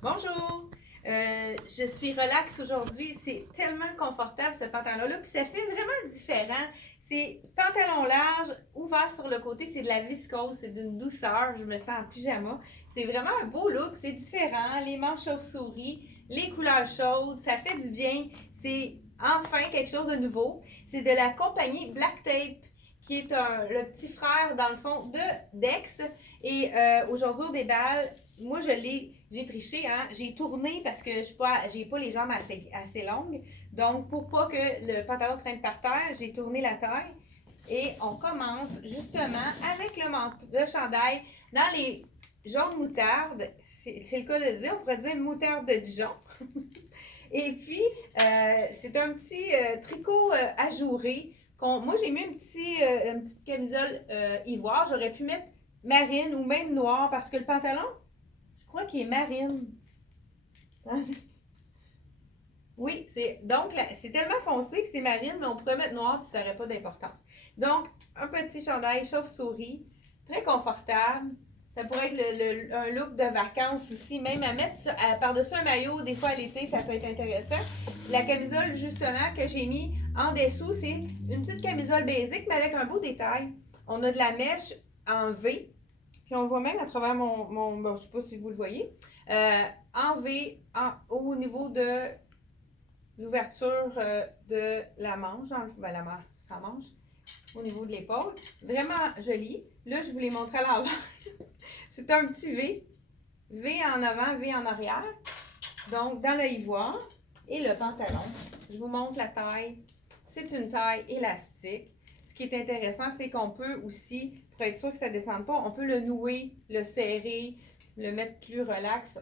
Bonjour! Je suis relax aujourd'hui. C'est tellement confortable ce pantalon-là. Puis ça fait vraiment différent. C'est pantalon large, ouvert sur le côté. C'est de la viscose, c'est d'une douceur. Je me sens en pyjama. C'est vraiment un beau look. C'est différent. Les manches chauve-souris, les couleurs chaudes. Ça fait du bien. C'est enfin quelque chose de nouveau. C'est de la compagnie Black Tape, qui est le petit frère, dans le fond, de Dex. Et aujourd'hui, au déballe, moi, j'ai triché, hein. J'ai tourné parce que j'ai pas les jambes assez longues. Donc, pour pas que le pantalon traîne par terre, j'ai tourné la taille. Et on commence justement avec le chandail dans les jaunes moutarde. C'est le cas de dire, on pourrait dire moutarde de Dijon. Et puis, c'est un petit tricot ajouré. Moi, j'ai mis une petite camisole ivoire. J'aurais pu mettre marine ou même noire parce que le pantalon, je crois qu'il est marine. Oui, c'est tellement foncé que c'est marine, mais on pourrait mettre noir puis ça n'aurait pas d'importance. Donc, un petit chandail chauve-souris, très confortable. Ça pourrait être un look de vacances aussi, même à mettre par-dessus un maillot, des fois à l'été, ça peut être intéressant. La camisole, justement, que j'ai mis en dessous, c'est une petite camisole basique, mais avec un beau détail. On a de la mèche en V, puis on le voit même à travers bon, je ne sais pas si vous le voyez, en V, au niveau de l'ouverture de la manche, sa manche, au niveau de l'épaule. Vraiment joli. Là, je vous l'ai montré à l'envers. C'est un petit V. V en avant, V en arrière. Donc, dans le ivoire. Et le pantalon. Je vous montre la taille. C'est une taille élastique. Ce qui est intéressant, c'est qu'on peut aussi, pour être sûr que ça ne descende pas, on peut le nouer, le serrer, le mettre plus relax.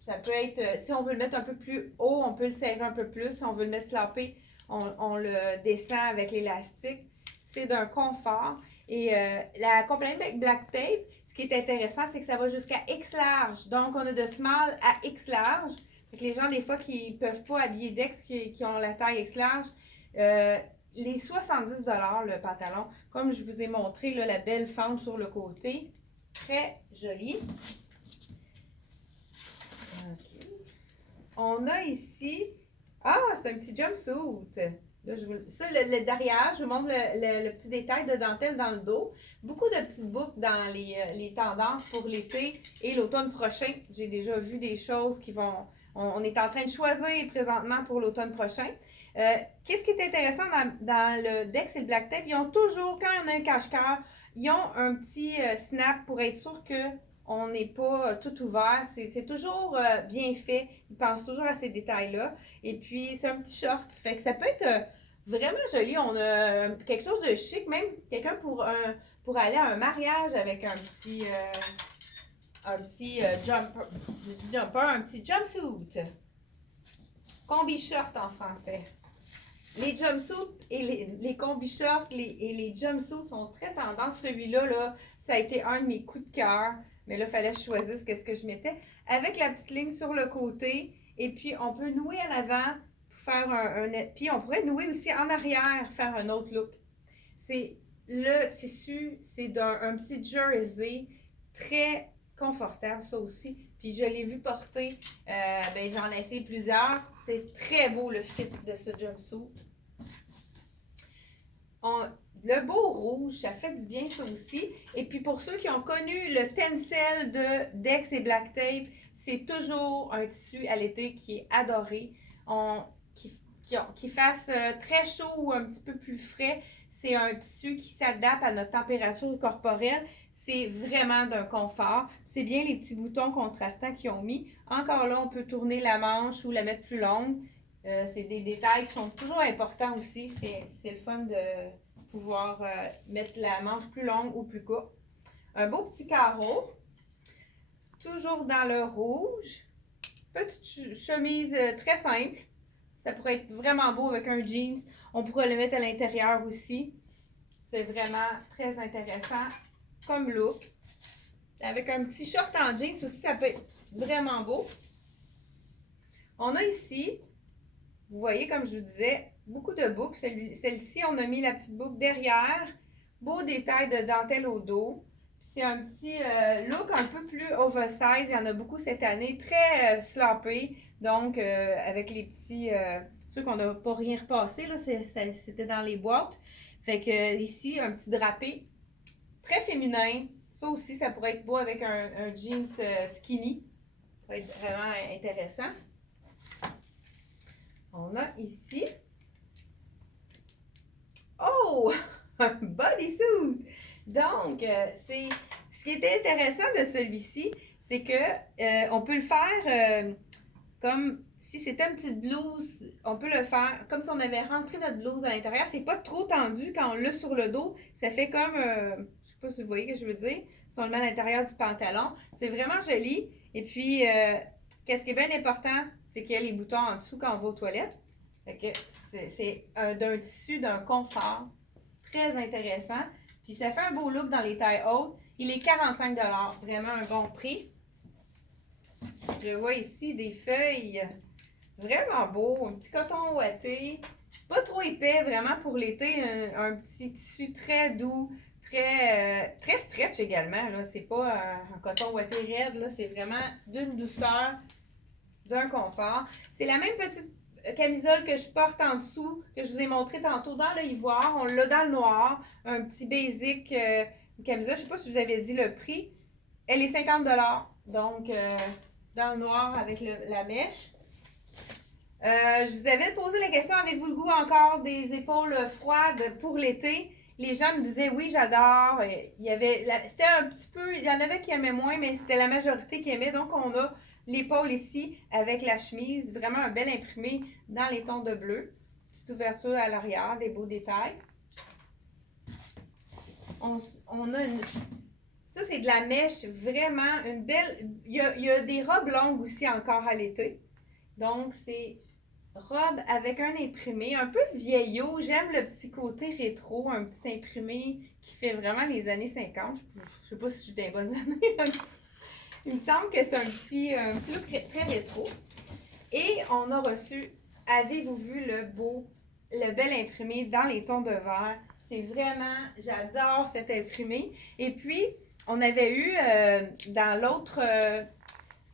Ça peut être, si on veut le mettre un peu plus haut, on peut le serrer un peu plus. Si on veut le mettre slappé, on le descend avec l'élastique. C'est d'un confort. Et la compagnie Black Tape, ce qui est intéressant, c'est que ça va jusqu'à X large. Donc, on a de small à X large. Fait que les gens, des fois, qui ne peuvent pas habiller Dex, qui ont la taille X large, les 70$ le pantalon, comme je vous ai montré, là, la belle fente sur le côté, très joli. Okay. On a ici, c'est un petit jumpsuit. Là, le derrière, je vous montre le petit détail de dentelle dans le dos. Beaucoup de petites boucles dans les tendances pour l'été et l'automne prochain. J'ai déjà vu des choses qui vont... On est en train de choisir présentement pour l'automne prochain. Qu'est-ce qui est intéressant dans le Dex et le Black Tape? Ils ont toujours, quand on a un cache-cœur, ils ont un petit snap pour être sûr que on n'est pas tout ouvert. C'est toujours bien fait. Ils pensent toujours à ces détails-là. Et puis, c'est un petit short. Fait que ça peut être vraiment joli. On a quelque chose de chic. Même quelqu'un pour aller à un mariage avec un petit un petit jumpsuit. Combi short en français. Les jumpsuits et les combi shorts et les jumpsuits sont très tendance. Celui-là, là, ça a été un de mes coups de cœur. Mais là, il fallait que je choisisse qu'est-ce que je mettais. Avec la petite ligne sur le côté. Et puis, on peut nouer à l'avant pour faire puis, on pourrait nouer aussi en arrière, faire un autre look. C'est le tissu, c'est un petit jersey très confortable, ça aussi. Puis, je l'ai vu porter. J'en ai essayé plusieurs. C'est très beau le fit de ce jumpsuit. Le beau rouge, ça fait du bien ça aussi. Et puis pour ceux qui ont connu le tencel de Dex et Black Tape, c'est toujours un tissu à l'été qui est adoré. Qui fasse très chaud ou un petit peu plus frais, c'est un tissu qui s'adapte à notre température corporelle. C'est vraiment d'un confort. C'est bien les petits boutons contrastants qu'ils ont mis. Encore là, on peut tourner la manche ou la mettre plus longue. C'est des détails qui sont toujours importants aussi. C'est le fun de pouvoir mettre la manche plus longue ou plus courte. Un beau petit carreau. Toujours dans le rouge. Petite chemise très simple. Ça pourrait être vraiment beau avec un jeans. On pourrait le mettre à l'intérieur aussi. C'est vraiment très intéressant comme look. Avec un petit short en jeans aussi, ça peut être vraiment beau. On a ici, vous voyez, comme je vous disais, beaucoup de boucles. Celle-ci, on a mis la petite boucle derrière. Beau détail de dentelle au dos. C'est un petit look un peu plus oversize. Il y en a beaucoup cette année. Très sloppy. Donc, avec les petits... ceux qu'on n'a pas rien repassé, là, c'était dans les boîtes. Fait que ici, un petit drapé. Très féminin. Ça aussi, ça pourrait être beau avec un jeans skinny. Ça pourrait être vraiment intéressant. On a ici... Oh! Un bodysuit! Donc, ce qui était intéressant de celui-ci, c'est que on peut le faire comme si c'était une petite blouse, on peut le faire comme si on avait rentré notre blouse à l'intérieur. C'est pas trop tendu quand on l'a sur le dos. Ça fait comme, je sais pas si vous voyez ce que je veux dire, si on le met à l'intérieur du pantalon. C'est vraiment joli. Et puis, qu'est-ce qui est bien important, c'est qu'il y a les boutons en dessous quand on va aux toilettes. Fait que c'est d'un tissu, d'un confort très intéressant. Puis ça fait un beau look dans les tailles hautes. Il est 45 $, vraiment un bon prix. Je vois ici des feuilles vraiment beaux, un petit coton ouaté, pas trop épais, vraiment pour l'été, un petit tissu très doux, très stretch également. Là, c'est pas un coton ouaté raide, là, c'est vraiment d'une douceur, d'un confort. C'est la même petite camisole que je porte en dessous, que je vous ai montré tantôt dans le ivoire. On l'a dans le noir, un petit basic camisole. Je sais pas si vous avez dit le prix. Elle est 50 $. Donc, dans le noir avec la mèche. Je vous avais posé la question, avez-vous le goût encore des épaules froides pour l'été? Les gens me disaient oui, j'adore. C'était un petit peu, il y en avait qui aimaient moins, mais c'était la majorité qui aimait. Donc, on a l'épaule ici avec la chemise, vraiment un bel imprimé dans les tons de bleu. Petite ouverture à l'arrière, des beaux détails. On a une... Ça, c'est de la mèche, vraiment une belle... Il y a des robes longues aussi encore à l'été. Donc, c'est robe avec un imprimé, un peu vieillot. J'aime le petit côté rétro, un petit imprimé qui fait vraiment les années 50. Je sais pas si je suis dans les bonnes années. Il me semble que c'est un petit look très rétro. Et on a reçu, avez-vous vu le bel imprimé dans les tons de vert? C'est vraiment, j'adore cet imprimé. Et puis, on avait eu dans l'autre,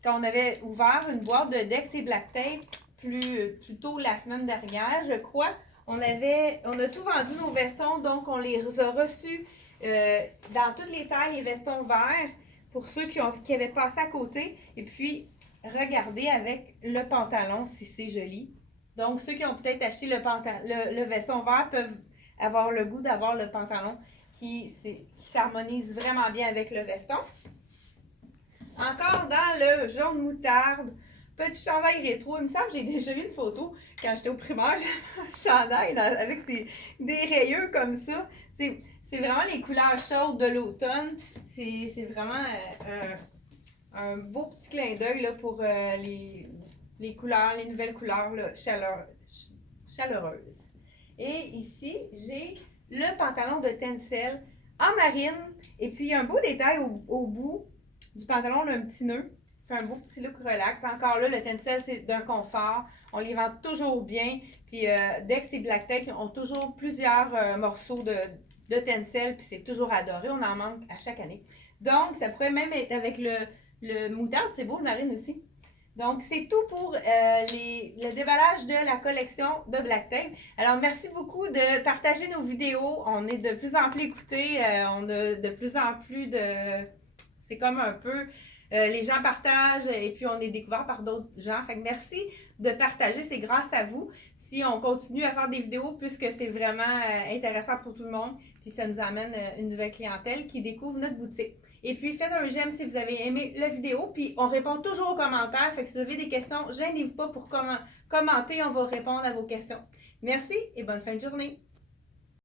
quand on avait ouvert une boîte de Dex et Black Tape plus tôt la semaine dernière, je crois, on a tout vendu nos vestons, donc on les a reçus dans toutes les tailles, les vestons verts, pour ceux qui avaient passé à côté. Et puis, regardez avec le pantalon si c'est joli. Donc, ceux qui ont peut-être acheté le veston vert peuvent avoir le goût d'avoir le pantalon qui s'harmonise vraiment bien avec le veston. Encore dans le jaune moutarde, petit chandail rétro. Il me semble que j'ai déjà vu une photo quand j'étais au primaire, j'avais un chandail avec des rayures comme ça. C'est vraiment les couleurs chaudes de l'automne. C'est vraiment un beau petit clin d'œil pour les couleurs, les nouvelles couleurs là, chaleureuses. Et ici, j'ai le pantalon de tencel en marine. Et puis, il y a un beau détail au bout du pantalon, on a un petit nœud. Fait un beau petit look relax. Encore là, le tencel, c'est d'un confort. On les vend toujours bien. Puis, Dex et Black Tape ont toujours plusieurs morceaux de tencel. Puis, c'est toujours adoré. On en manque à chaque année. Donc, ça pourrait même être avec le moutarde. C'est beau, le marine aussi. Donc, c'est tout pour le déballage de la collection de Black Tape. Alors, merci beaucoup de partager nos vidéos. On est de plus en plus écoutés. On a de plus en plus de... C'est comme un peu... les gens partagent et puis on est découvert par d'autres gens. Fait que merci de partager. C'est grâce à vous si on continue à faire des vidéos puisque c'est vraiment intéressant pour tout le monde. Puis ça nous amène une nouvelle clientèle qui découvre notre boutique. Et puis, faites un j'aime si vous avez aimé la vidéo. Puis, on répond toujours aux commentaires. Fait que si vous avez des questions, gênez-vous pas pour commenter. On va répondre à vos questions. Merci et bonne fin de journée.